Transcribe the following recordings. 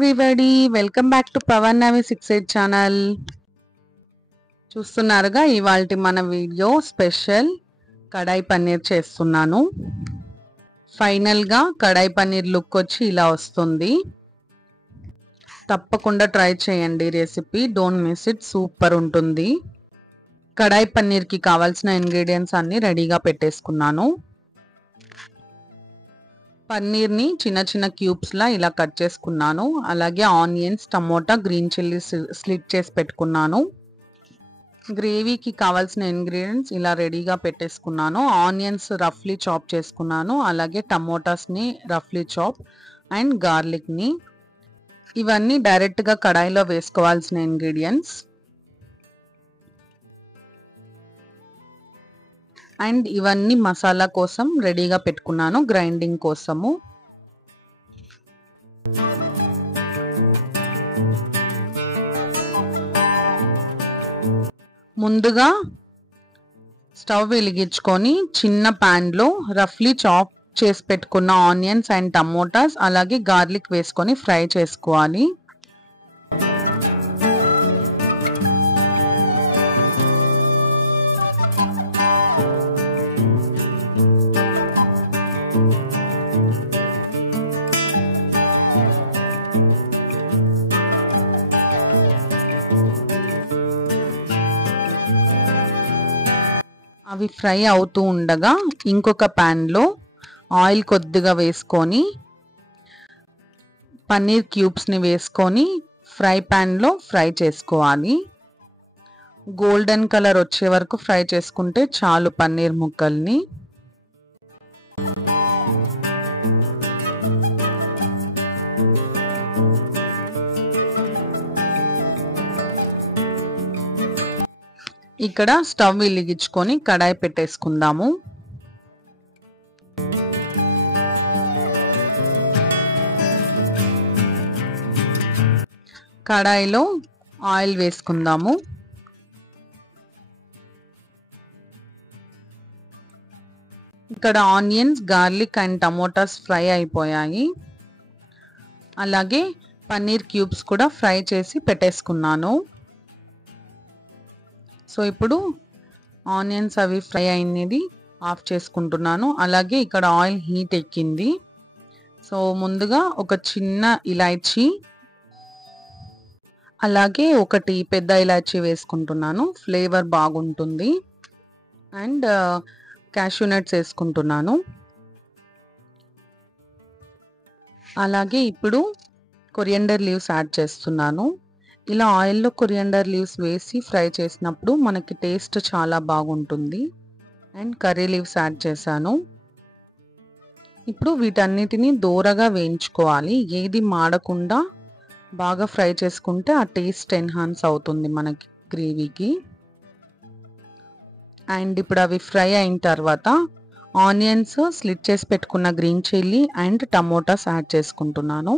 Everybody, welcome back to Pavan Navi 68 channel. చూస్తున్నారుగా ఇవాల్టి మన వీడియో స్పెషల్ కడాయి పన్నీర్ చేస్తున్నాను. ఫైనల్ గా కడాయి పన్నీర్ లుక్ వచ్చి ఇలా వస్తుంది. తప్పకుండా ట్రై చేయండి recipe, don't miss it, super ఉంటుంది. కడాయి పన్నీర్ కి కావాల్సిన ఇంగ్రీడియంట్స్ అన్ని రెడీగా పెట్టేసుకున్నాను. పన్నీర్ ని చిన్న చిన్న క్యూబ్స్ లా ఇలా కట్ చేసుకున్నాను. అలాగే onions, tomato, green chilli slit చేసి పెట్టుకున్నాను. గ్రేవీకి కావాల్సిన ఇంగ్రీడియంట్స్ ఇలా రెడీగా పెట్టేసుకున్నాను. ఆనియన్స్ రఫ్లీ చాప్ చేసుకున్నాను. అలాగే టమోటాస్ ని రఫ్లీ చాప్ అండ్ గార్లిక్ ని. ఇవన్నీ డైరెక్ట్ గా కడాయిలో వేసుకోవాల్సిన ఇంగ్రీడియంట్స్. అండ్ ఇవన్నీ మసాలా కోసం రెడీగా పెట్టుకున్నాను, గ్రైండింగ్ కోసము. ముందుగా స్టవ్ వెలిగించుకొని చిన్న పాన్ లో రఫ్లీ చాప్ చేసి పెట్టుకున్న ఆనియన్స్ అండ్ టమోటాస్ అలాగే గార్లిక్ వేసుకొని ఫ్రై చేసుకోవాలి. అవి ఫ్రై అవుతూ ఉండగా ఇంకొక ప్యాన్ లో ఆయిల్ కొద్దిగా వేసుకొని పన్నీర్ క్యూబ్స్ ని వేసుకొని ఫ్రై ప్యాన్ లో ఫ్రై చేసుకోవాలి. గోల్డెన్ కలర్ వచ్చే వరకు ఫ్రై చేసుకుంటే చాలు పన్నీర్ ముక్కల్ని. ఇక్కడ స్టవ్ వెలిగించుకొని కడాయి పెట్టేసుకుందాము. కడాయిలో ఆయిల్ వేసుకుందాము. ఇక్కడ onions, garlic and tomatoes fry అయిపోయాయి. అలాగే పన్నీర్ క్యూబ్స్ కూడా ఫ్రై చేసి పెట్టేసుకున్నాను. సో ఇప్పుడు ఆనియన్స్ అవి ఫ్రై అయినది ఆఫ్ చేసుకుంటున్నాను. అలాగే ఇక్కడ ఆయిల్ హీట్ ఎక్కింది. సో ముందుగా ఒక చిన్న ఇలాచీ అలాగే ఒకటి పెద్ద ఇలాచీ వేసుకుంటున్నాను, ఫ్లేవర్ బాగుంటుంది. అండ్ క్యాష్యూ నట్స్ వేసుకుంటున్నాను. అలాగే ఇప్పుడు కొరియండర్ లీవ్స్ యాడ్ చేస్తున్నాను. ఇలా ఆయిల్లో కొరియండర్ లీవ్స్ వేసి ఫ్రై చేసినప్పుడు మనకి టేస్ట్ చాలా బాగుంటుంది. అండ్ కర్రీ లీవ్స్ యాడ్ చేశాను. ఇప్పుడు వీటన్నిటిని దూరగా వేయించుకోవాలి. ఏది మాడకుండా బాగా ఫ్రై చేసుకుంటే ఆ టేస్ట్ ఎన్హాన్స్ అవుతుంది మనకి గ్రేవీకి. అండ్ ఇప్పుడు అవి ఫ్రై అయిన తర్వాత ఆనియన్స్, స్లిట్ చేసి పెట్టుకున్న green chilli and tomatoes add చేసుకుంటున్నాను.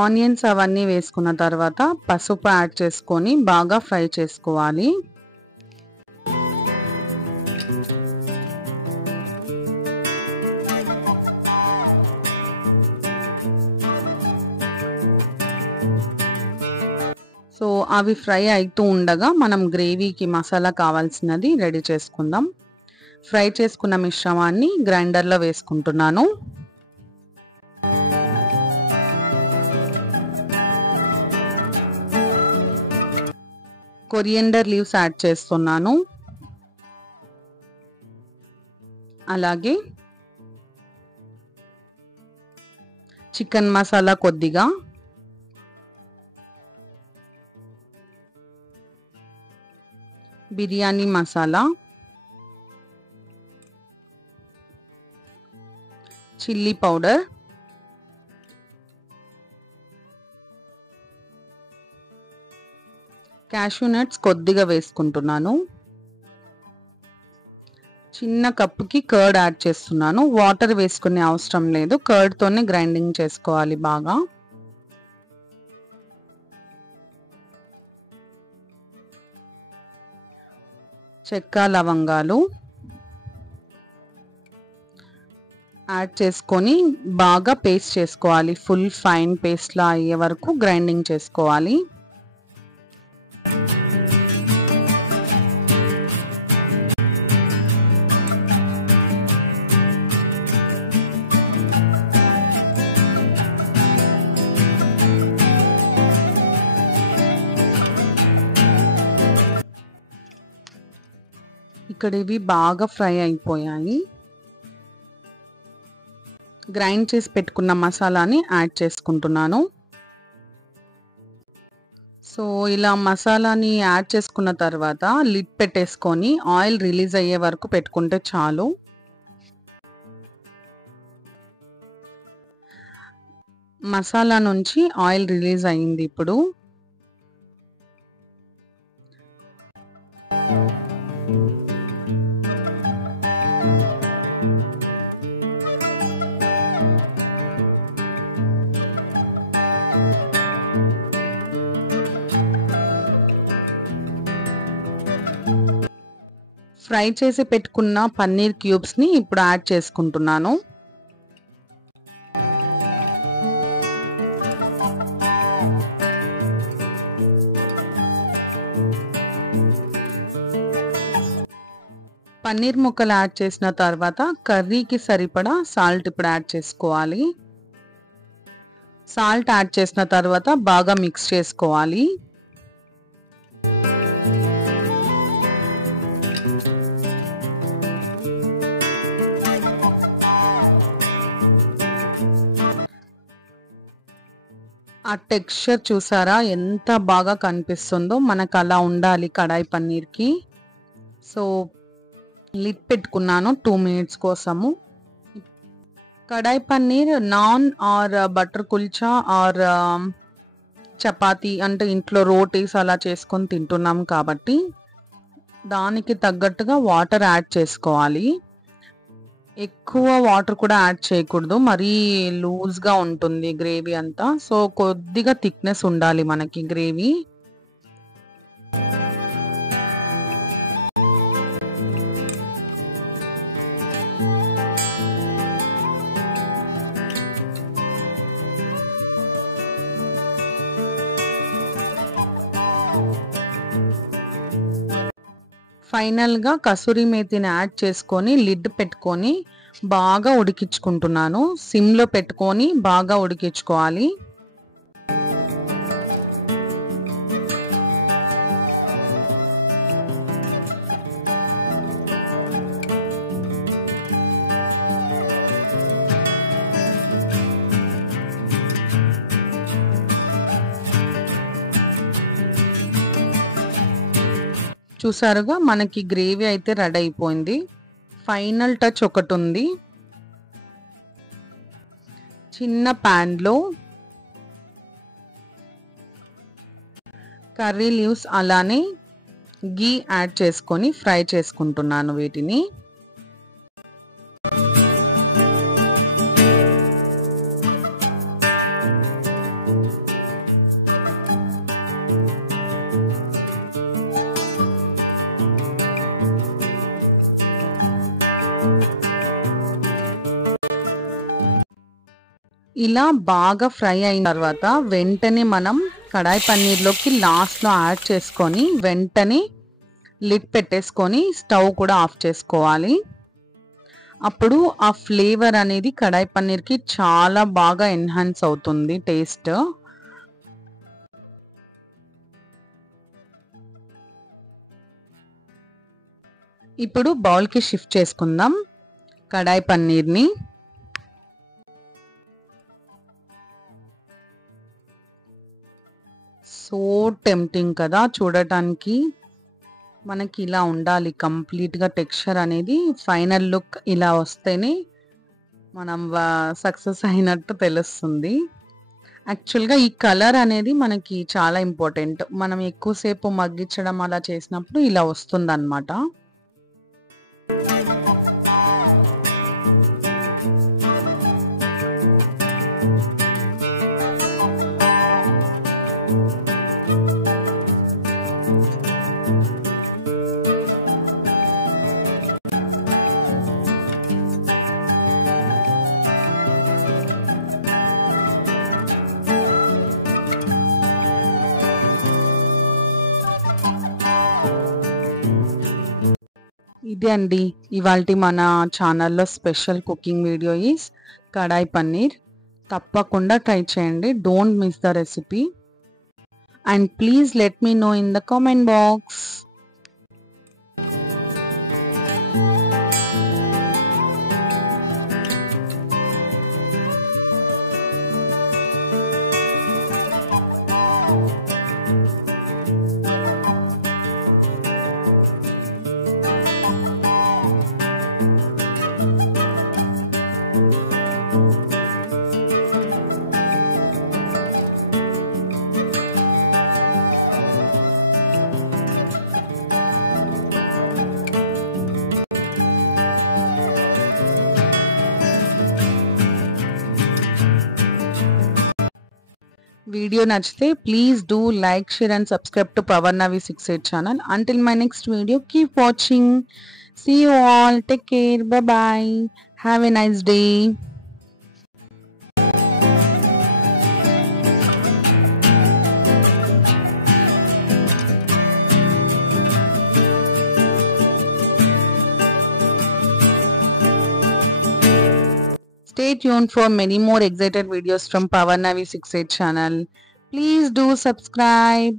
ఆనియన్స్ అవన్నీ వేసుకున్న తర్వాత పసుపు యాడ్ చేసుకొని బాగా ఫ్రై చేసుకోవాలి. సో అవి ఫ్రై అవుతూ ఉండగా మనం గ్రేవీకి మసాలా కావాల్సినది రెడీ చేసుకుందాం. ఫ్రై చేసుకున్న మిశ్రమాన్ని గ్రైండర్లో వేసుకుంటున్నాను. కొరియండర్ లీవ్స్ యాడ్ చేస్తున్నాను. అలాగే చికెన్ మసాలా కొద్దిగా, biryani masala, chilli powder, cashew nuts కొద్దిగా వేసుకుంటున్నాను. చిన్న కప్పుకి కర్డ్ యాడ్ చేస్తున్నాను. వాటర్ వేసుకునే అవసరం లేదు, కర్డ్ తోనే గ్రైండింగ్ చేసుకోవాలి బాగా. చెక్క లవంగాలు యాడ్ చేసుకొని బాగా పేస్ట్ చేసుకోవాలి. ఫుల్ ఫైన్ పేస్ట్లా అయ్యే వరకు గ్రైండింగ్ చేసుకోవాలి. ఇక్కడ ఇవి బాగా ఫ్రై అయిపోయాయి. గ్రైండ్ చేసి పెట్టుకున్న మసాలాని యాడ్ చేసుకుంటున్నాను. సో ఇలా మసాలాని యాడ్ చేసుకున్న తర్వాత లిడ్ పెట్టేసుకొని ఆయిల్ రిలీజ్ అయ్యే వరకు పెట్టుకుంటే చాలు. మసాలా నుంచి ఆయిల్ రిలీజ్ అయ్యింది. ఇప్పుడు ఫ్రై చేసి పెట్టుకున్న పన్నీర్ క్యూబ్స్ని ఇప్పుడు యాడ్ చేసుకుంటున్నాను. పన్నీర్ ముక్కలు యాడ్ చేసిన తర్వాత కర్రీకి సరిపడా సాల్ట్ ఇప్పుడు యాడ్ చేసుకోవాలి. సాల్ట్ యాడ్ చేసిన తర్వాత బాగా మిక్స్ చేసుకోవాలి. ఆ టెక్స్చర్ చూసారా ఎంత బాగా కనిపిస్తుందో. మనకు అలా ఉండాలి కడాయి పన్నీర్కి. సో లిడ్ పెట్టుకున్నాను 2 minutes కోసము. Kadai paneer naan or butter kulcha or chapati అంటే ఇంట్లో రోటీస్ అలా చేసుకొని తింటున్నాం కాబట్టి దానికి తగ్గట్టుగా వాటర్ యాడ్ చేసుకోవాలి. ఎక్కువ వాటర్ కూడా యాడ్ చేయకూడదు, మరీ లూజ్గా ఉంటుంది గ్రేవీ అంతా. సో కొద్దిగా థిక్నెస్ ఉండాలి మనకి గ్రేవీ. ఫైనల్గా కసూరి మేతిని యాడ్ చేసుకొని లిడ్ పెట్టుకొని బాగా ఉడికించుకుంటున్నాను. సిమ్లో పెట్టుకొని బాగా ఉడికించుకోవాలి. చూసారుగా మనకి గ్రేవీ అయితే రెడీ అయిపోయింది. ఫైనల్ టచ్ ఒకటి ఉంది. చిన్న ప్యాన్లో కర్రీ లీవ్స్ అలానే గీ యాడ్ చేసుకొని ఫ్రై చేసుకుంటున్నాను వీటిని. ఇలా బాగా ఫ్రై అయిన తర్వాత వెంటనే మనం కడాయి పన్నీర్లోకి లాస్ట్లో యాడ్ చేసుకొని వెంటనే లిడ్ పెట్టేసుకొని స్టవ్ కూడా ఆఫ్ చేసుకోవాలి. అప్పుడు ఆ ఫ్లేవర్ అనేది కడాయి పన్నీర్కి చాలా బాగా ఎన్హాన్స్ అవుతుంది టేస్ట్. ఇప్పుడు బౌల్కి షిఫ్ట్ చేసుకుందాం కడాయి పన్నీర్ని. సో టెంప్టింగ్ కదా చూడటానికి. మనకి ఇలా ఉండాలి కంప్లీట్గా టెక్స్చర్ అనేది. ఫైనల్ లుక్ ఇలా వస్తేనే మనం సక్సెస్ అయినట్టు తెలుస్తుంది. యాక్చువల్గా ఈ కలర్ అనేది మనకి చాలా ఇంపార్టెంట్. మనం ఎక్కువసేపు మగ్గించడం అలా చేసినప్పుడు ఇలా వస్తుంది అన్నమాట. ఇదే అండి ఇవాల్టి మన ఛానల్లో special cooking video is kadai paneer. తప్పకుండా ట్రై చేయండి. Don't miss the recipe and please let me know in the comment box. Video nachite please do like, share and subscribe to Power Navi 68 channel. Until my next video, keep watching. See you all. Take care. Bye bye. Have a nice day. Stay tuned for many more excited videos from Power Navi 68 channel. Please do subscribe.